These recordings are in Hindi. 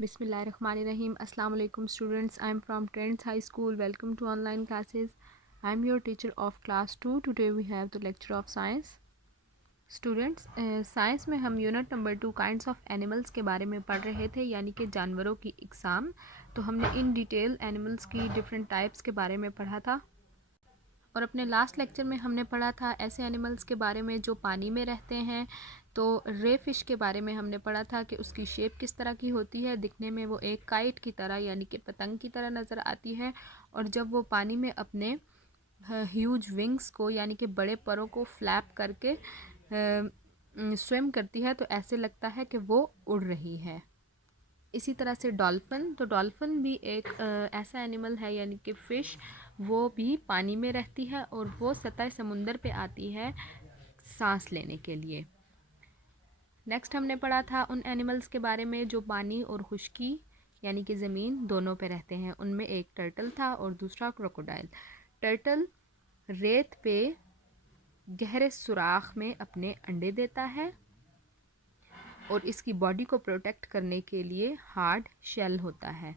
Bismillahirrahmanirrahim. Assalamu alaikum students. I am from Trends High School. Welcome to online classes. I am your teacher of class 2. Today we have the lecture of science. Students science में हम unit number 2 kinds of animals के बारे में पढ़ रहे थे, यानी कि जानवरों की इकसाम। तो हमने इन डिटेल एनिमल्स की डिफरेंट टाइप्स के बारे में पढ़ा था और अपने लास्ट लेक्चर में हमने पढ़ा था ऐसे एनिमल्स के बारे में जो पानी में रहते हैं। तो रे फिश के बारे में हमने पढ़ा था कि उसकी शेप किस तरह की होती है। दिखने में वो एक काइट की तरह यानी कि पतंग की तरह नज़र आती है, और जब वो पानी में अपने ह्यूज विंग्स को यानी कि बड़े परों को फ्लैप करके स्विम करती है तो ऐसे लगता है कि वो उड़ रही है। इसी तरह से डॉल्फिन, तो डॉल्फिन भी एक ऐसा एनिमल है यानी कि फ़िश, वो भी पानी में रहती है और वो सतह समुंदर पे आती है सांस लेने के लिए। नेक्स्ट हमने पढ़ा था उन एनिमल्स के बारे में जो पानी और खुश्की यानी कि ज़मीन दोनों पे रहते हैं। उनमें एक टर्टल था और दूसरा क्रोकोडाइल। टर्टल रेत पे गहरे सुराख में अपने अंडे देता है और इसकी बॉडी को प्रोटेक्ट करने के लिए हार्ड शेल होता है।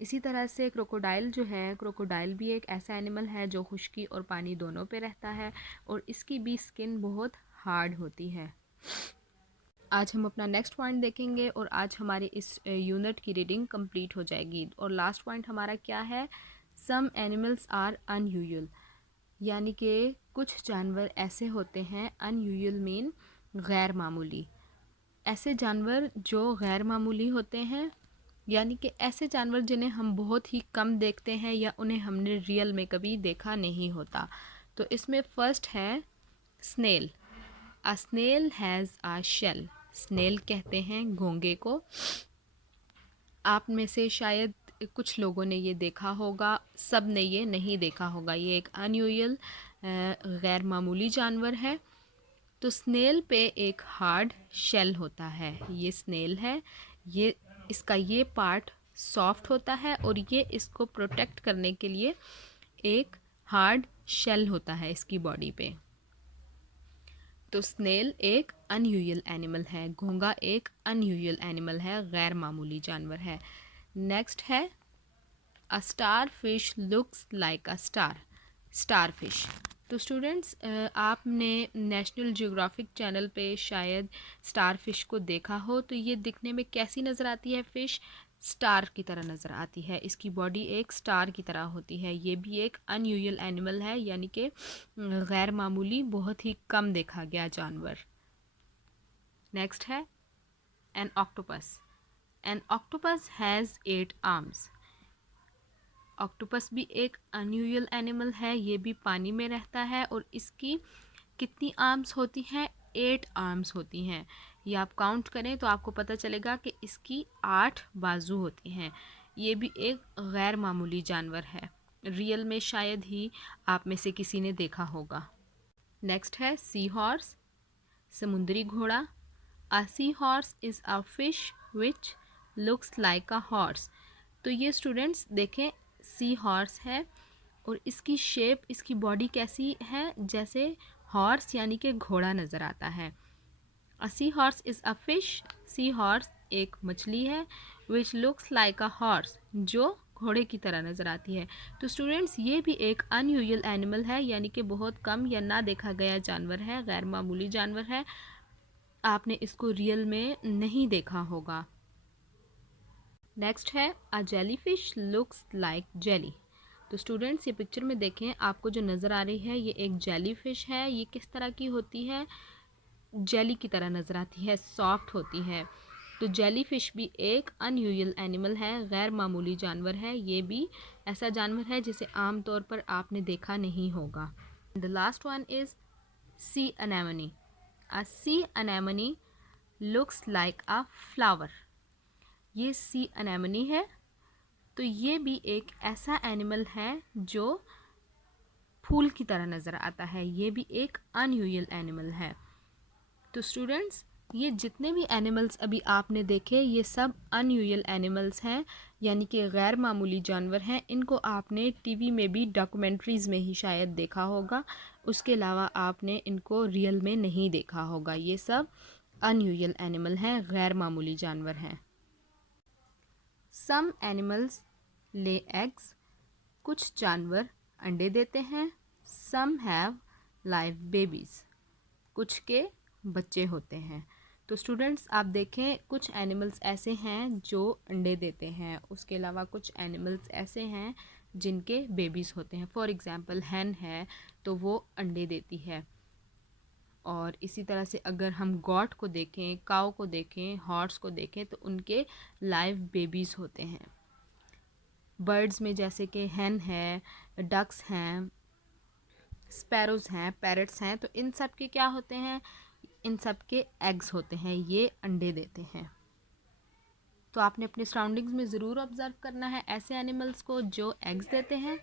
इसी तरह से क्रोकोडाइल जो है, क्रोकोडाइल भी एक ऐसा एनिमल है जो खुश्की और पानी दोनों पे रहता है और इसकी भी स्किन बहुत हार्ड होती है। आज हम अपना नेक्स्ट पॉइंट देखेंगे और आज हमारी इस यूनिट की रीडिंग कंप्लीट हो जाएगी। और लास्ट पॉइंट हमारा क्या है? सम एनिमल्स आर अनयूजुअल, यानी कि कुछ जानवर ऐसे होते हैं, अनयूजुअल मीन गैर मामूली। ऐसे जानवर जो गैर मामूली होते हैं यानी कि ऐसे जानवर जिन्हें हम बहुत ही कम देखते हैं या उन्हें हमने रियल में कभी देखा नहीं होता। तो इसमें फर्स्ट है snail. A snail has a shell. Snail कहते हैं घोंगे को। आप में से शायद कुछ लोगों ने ये देखा होगा, सब ने ये नहीं देखा होगा। ये एक अनयूजुअल गैर मामूली जानवर है। तो स्नेल पे एक हार्ड शेल होता है। ये स्नेल है, ये इसका ये पार्ट सॉफ्ट होता है और ये इसको प्रोटेक्ट करने के लिए एक हार्ड शेल होता है इसकी बॉडी पे। तो स्नेल एक अनयूजुअल एनिमल है, घोंगा एक अनयूजुअल एनिमल है, गैर मामूली जानवर है। नेक्स्ट है a star fish looks like a star. Star fish, तो स्टूडेंट्स आपने नेशनल जियोग्राफिक चैनल पे शायद स्टार फिश को देखा हो। तो ये दिखने में कैसी नज़र आती है? फ़िश स्टार की तरह नज़र आती है, इसकी बॉडी एक स्टार की तरह होती है। ये भी एक अनयूजुअल एनिमल है, यानी कि गैर मामूली, बहुत ही कम देखा गया जानवर। नेक्स्ट है an octopus. An octopus has 8 arms. Octopus भी एक अनयूजुअल एनिमल है, ये भी पानी में रहता है और इसकी कितनी आर्म्स होती हैं? 8 आर्म्स होती हैं। ये आप काउंट करें तो आपको पता चलेगा कि इसकी 8 बाजू होती हैं। ये भी एक गैर मामूली जानवर है, रियल में शायद ही आप में से किसी ने देखा होगा। नेक्स्ट है सी हॉर्स, समुद्री घोड़ा। A sea horse is a fish which looks like a horse. तो ये स्टूडेंट्स देखें, सी हॉर्स है और इसकी शेप, इसकी बॉडी कैसी है? जैसे हॉर्स यानी कि घोड़ा नज़र आता है। A sea horse is a fish, sea horse एक मछली है, which looks like a horse, जो घोड़े की तरह नज़र आती है। तो स्टूडेंट्स ये भी एक अनयूजुअल एनिमल है, यानी कि बहुत कम या ना देखा गया जानवर है, गैर मामूली जानवर है। आपने इसको रियल में नहीं देखा होगा। नेक्स्ट है a jelly fish looks like jelly. तो स्टूडेंट्स ये पिक्चर में देखें, आपको जो नज़र आ रही है ये एक जेली फिश है। ये किस तरह की होती है? जेली की तरह नज़र आती है, सॉफ्ट होती है। तो जेली फिश भी एक अनयूजुअल एनिमल है, गैर मामूली जानवर है। ये भी ऐसा जानवर है जिसे आम तौर पर आपने देखा नहीं होगा। The last one is sea anemone. A sea anemone looks like a flower. ये सी अनेमनी है, तो ये भी एक ऐसा एनिमल है जो फूल की तरह नज़र आता है। ये भी एक अनयूजुअल एनिमल है। तो स्टूडेंट्स ये जितने भी एनिमल्स अभी आपने देखे ये सब अनयूजुअल एनिमल्स हैं, यानी कि गैर मामूली जानवर हैं। इनको आपने टीवी में भी डॉक्यूमेंट्रीज़ में ही शायद देखा होगा, उसके अलावा आपने इनको रियल में नहीं देखा होगा। ये सब अनयूजुअल एनिमल हैं, गैर मामूली जानवर हैं। सम एनिमल्स ले एग्स, कुछ जानवर अंडे देते हैं। सम हैव लाइव बेबीज़, कुछ के बच्चे होते हैं। तो स्टूडेंट्स आप देखें, कुछ एनिमल्स ऐसे हैं जो अंडे देते हैं, उसके अलावा कुछ एनिमल्स ऐसे हैं जिनके बेबीज़ होते हैं। फॉर एग्ज़ाम्पल हैन है तो वो अंडे देती है। और इसी तरह से अगर हम गॉट को देखें, काऊ को देखें, हॉर्स को देखें तो उनके लाइव बेबीज़ होते हैं। बर्ड्स में जैसे कि हैन है, डक्स हैं, स्पैरोज़ हैं, पैरट्स हैं, तो इन सब के क्या होते हैं, इन सब के एग्स होते हैं, ये अंडे देते हैं। तो आपने अपने सराउंडिंग्स में ज़रूर ऑब्ज़र्व करना है ऐसे एनिमल्स को जो एग्स देते हैं,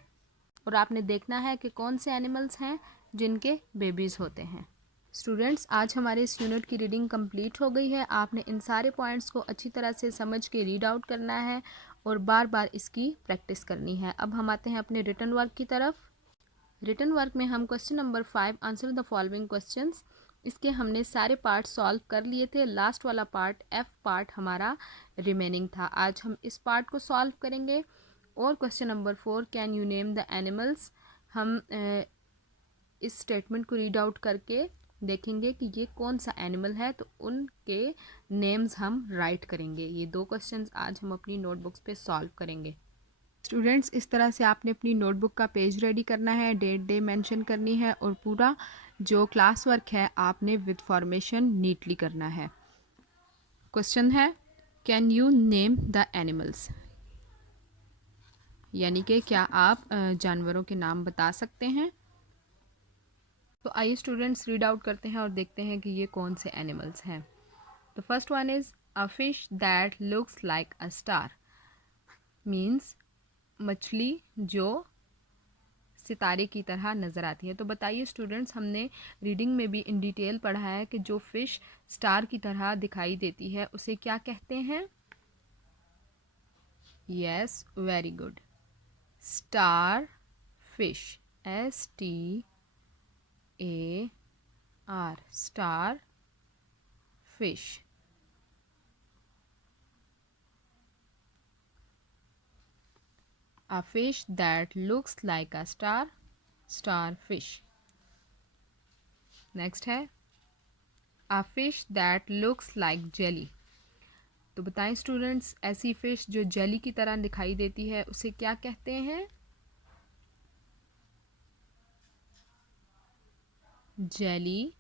और आपने देखना है कि कौन से एनिमल्स हैं जिनके बेबीज़ होते हैं। स्टूडेंट्स आज हमारे इस यूनिट की रीडिंग कंप्लीट हो गई है। आपने इन सारे पॉइंट्स को अच्छी तरह से समझ के रीड आउट करना है और बार बार इसकी प्रैक्टिस करनी है। अब हम आते हैं अपने रिटन वर्क की तरफ। रिटन वर्क में हम question number 5 answer the following questions, इसके हमने सारे पार्ट सॉल्व कर लिए थे। लास्ट वाला पार्ट एफ पार्ट हमारा रिमेनिंग था। आज हम इस पार्ट को सॉल्व करेंगे। और question number 4 can you name the animals, हम इस स्टेटमेंट को रीड आउट करके देखेंगे कि ये कौन सा एनिमल है, तो उनके नेम्स हम राइट करेंगे। ये 2 क्वेश्चंस आज हम अपनी नोटबुक्स पे सॉल्व करेंगे। स्टूडेंट्स इस तरह से आपने अपनी नोटबुक का पेज रेडी करना है, डेट डे मेंशन करनी है और पूरा जो क्लास वर्क है आपने विद फॉर्मेशन नीटली करना है। क्वेश्चन है can you name the animals, यानी कि क्या आप जानवरों के नाम बता सकते हैं। तो आइए स्टूडेंट्स रीड आउट करते हैं और देखते हैं कि ये कौन से एनिमल्स हैं। The first one is a fish that looks like a star, means मछली जो सितारे की तरह नज़र आती है। तो बताइए स्टूडेंट्स, हमने रीडिंग में भी इन डिटेल पढ़ा है कि जो फ़िश स्टार की तरह दिखाई देती है उसे क्या कहते हैं। Yes, very good, star fish, STAR, star fish. A fish that looks like a star, starfish. Next है a fish that looks like jelly. तो बताएं स्टूडेंट्स, ऐसी फिश जो जेली की तरह दिखाई देती है उसे क्या कहते हैं। जेली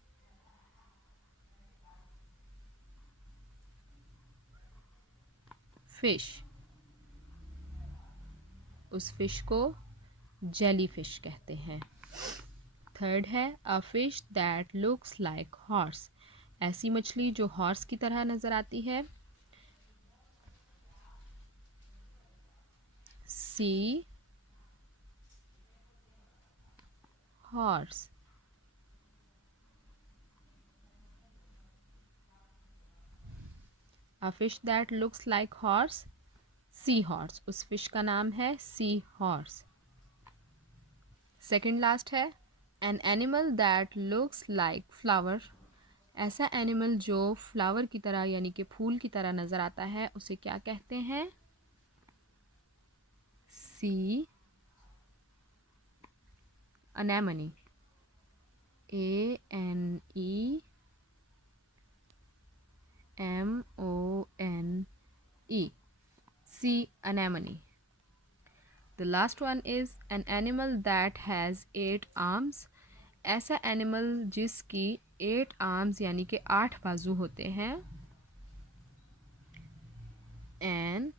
फिश, उस फिश को जेली फिश कहते हैं। थर्ड है a fish that looks like horse, ऐसी मछली जो हॉर्स की तरह नज़र आती है। Sea horse, a fish that looks like horse, sea horse, उस फिश का नाम है सी हॉर्स। सेकेंड लास्ट है an animal that looks like flower, ऐसा एनिमल जो फ्लावर की तरह यानी कि फूल की तरह नज़र आता है उसे क्या कहते हैं। Sea anemone, ANEMONE, sea anemone. The last one is an animal that has 8 arms, ऐसा एनिमल जिसकी 8 आर्म्स यानी कि 8 बाजू होते हैं। एन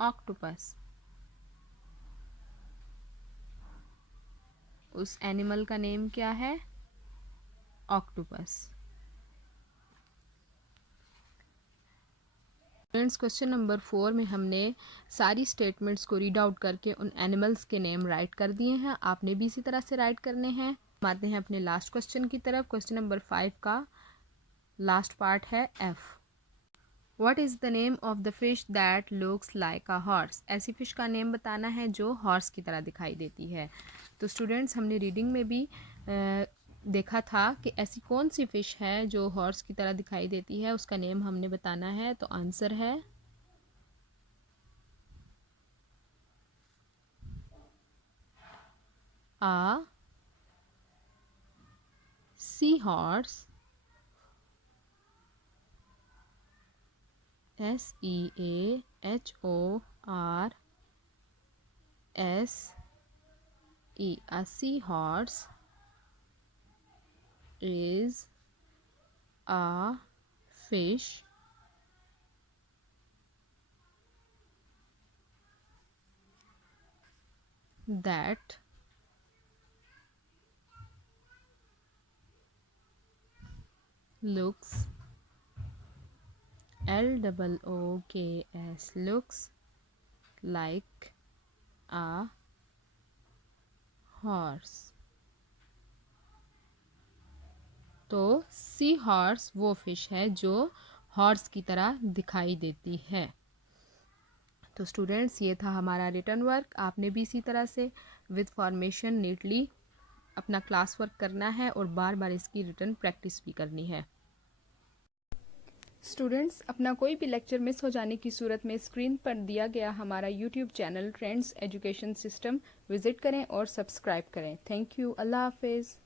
ऑक्टोपस, उस एनिमल का नेम क्या है, ऑक्टोपस। फ्रेंड्स क्वेश्चन नंबर 4 में हमने सारी स्टेटमेंट्स को रीड आउट करके उन एनिमल्स के नेम राइट कर दिए हैं, आपने भी इसी तरह से राइट करने हैं। हम आते हैं अपने लास्ट क्वेश्चन की तरफ। क्वेश्चन नंबर 5 का लास्ट पार्ट है F। What is the name of the fish that looks like a horse, ऐसी फ़िश का नेम बताना है जो हॉर्स की तरह दिखाई देती है। तो स्टूडेंट्स हमने रीडिंग में भी देखा था कि ऐसी कौन सी फ़िश है जो हॉर्स की तरह दिखाई देती है, उसका नेम हमने बताना है। तो आंसर है आ sea horse, SEAHORSE. A seahorse is a fish that looks looks like a horse. तो सी हॉर्स वो फिश है जो हॉर्स की तरह दिखाई देती है। तो स्टूडेंट्स, ये था हमारा रिटर्न वर्क। आपने भी इसी तरह से विद फॉर्मेशन नीटली अपना क्लास वर्क करना है और बार बार इसकी रिटर्न प्रैक्टिस भी करनी है। स्टूडेंट्स, अपना कोई भी लेक्चर मिस हो जाने की सूरत में स्क्रीन पर दिया गया हमारा YouTube channel trends education system visit करें और सब्सक्राइब करें। Thank you. अल्लाह हाफिज़।